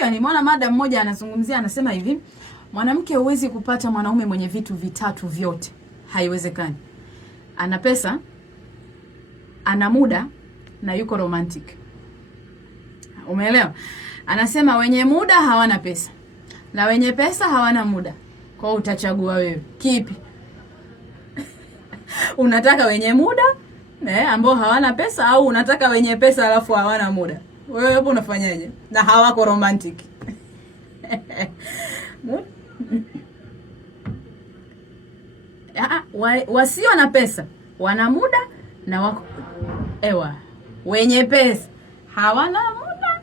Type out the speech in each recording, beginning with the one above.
Ndio, nimeona mada mmoja anazungumzia, anasema hivi, mwanamke huwezi kupata mwanaume mwenye vitu vitatu vyote. Haiwezekani. Ana pesa, ana muda na yuko romantic. Umeelewa? Anasema wenye muda hawana pesa na wenye pesa hawana muda. Kwa hiyo utachagua wewe kipi? Unataka wenye muda ambao hawana pesa, au unataka wenye pesa alafu hawana muda? Wewe hapo unafanyaje? Na hawako romantic. Wasio na pesa wana muda na wako wenye pesa hawana muda.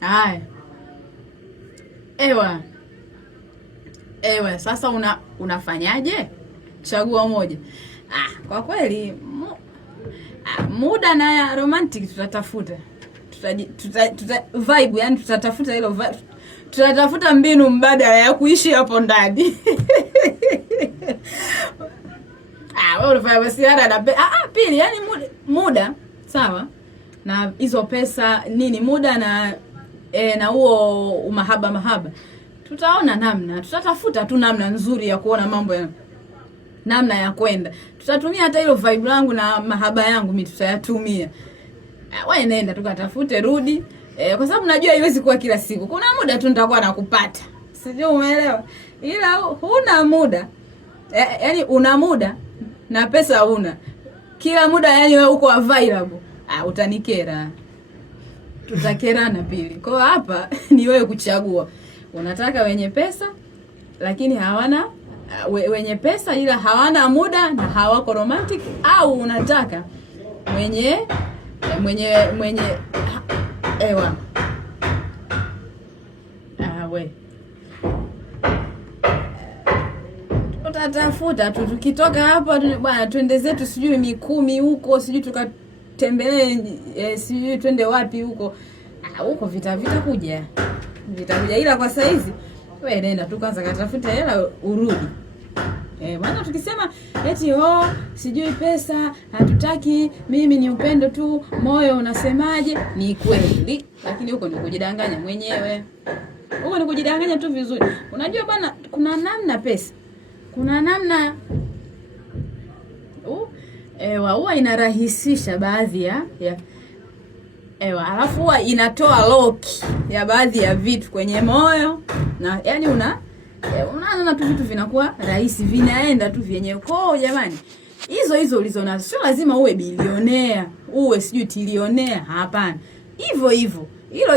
Haya. Sasa unafanyaje? Chagua moja. Kwa kweli muda na romantic tutatafuta. Vibe, yani tutatafuta hilo vibe. Tutatafuta mbinu mbadala ya kuishi hapo ndani. Wewe unafanya wasiara na pili, yani muda sawa na hizo pesa nini, muda na huo mahaba. Tutaona namna, tutatafuta tu namna nzuri ya kuona mambo ya namna ya kwenda. Tutatumia hata hilo vibe langu na mahaba yangu mimi tutayatumia. Wewe nenda tukatafute, rudi. Kwa sababu najua haiwezi kuwa kila siku. Kuna muda tu nitakuwa nakupata. Sijui umeelewa? Ila huna muda. Yaani una muda na pesa huna. Kila muda yani wewe uko available. Utanikera. Tutakerana pili. Kwa hapa ni wewe kuchagua. Unataka wenye pesa lakini hawana wenye pesa ila hawana muda na hawako romantic, au unataka mwenye tutatafuta tu, tukitoka hapa bwana twende zetu sijui Mikumi huko, sijui tukatembelee sijui twende wapi huko. Huko vitakuja ila kwa saizi wewe nenda tu kwanza katafuta hela urudi. Maana tukisema eti sijui pesa hatutaki, mimi ni upendo tu, moyo unasemaje, ni kweli, lakini huko ni kujidanganya mwenyewe. Huko ni kujidanganya tu vizuri. Unajua bwana, kuna namna pesa, kuna namna huwa inarahisisha baadhi ya alafu huwa inatoa loki ya baadhi ya vitu kwenye moyo, na yani unaona tu vitu vinakuwa rahisi, vinaenda tu vyenyewe. Kwa jamani, hizo ulizonazo sio lazima uwe bilionea, uwe sijui tilionea, hapana. Hivyo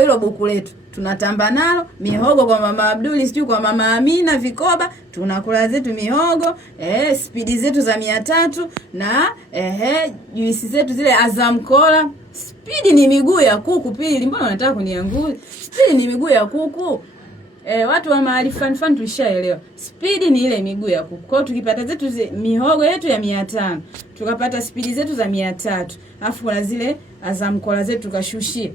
hilo buku letu tunatamba nalo, mihogo kwa mama Abduli, sijui kwa mama Amina, vikoba tunakula zetu mihogo, spidi zetu za 300 na juisi zetu zile Azam Cola. Spidi ni miguu ya kuku pili, mbona unataka kuniangusha? Spidi ni miguu ya kuku. Watu wa mahali fan tulishaelewa. Spidi ni ile miguu ya kuku. Kwa hiyo tukipata zetu mihogo yetu ya 500, tukapata spidi zetu za 300, alafu kuna zile Azam Cola zetu tukashushia.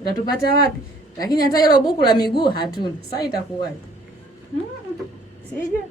Utatupata wapi? Lakini hata hilo buku la miguu hatuna. Sasa itakuwaje? Sijui.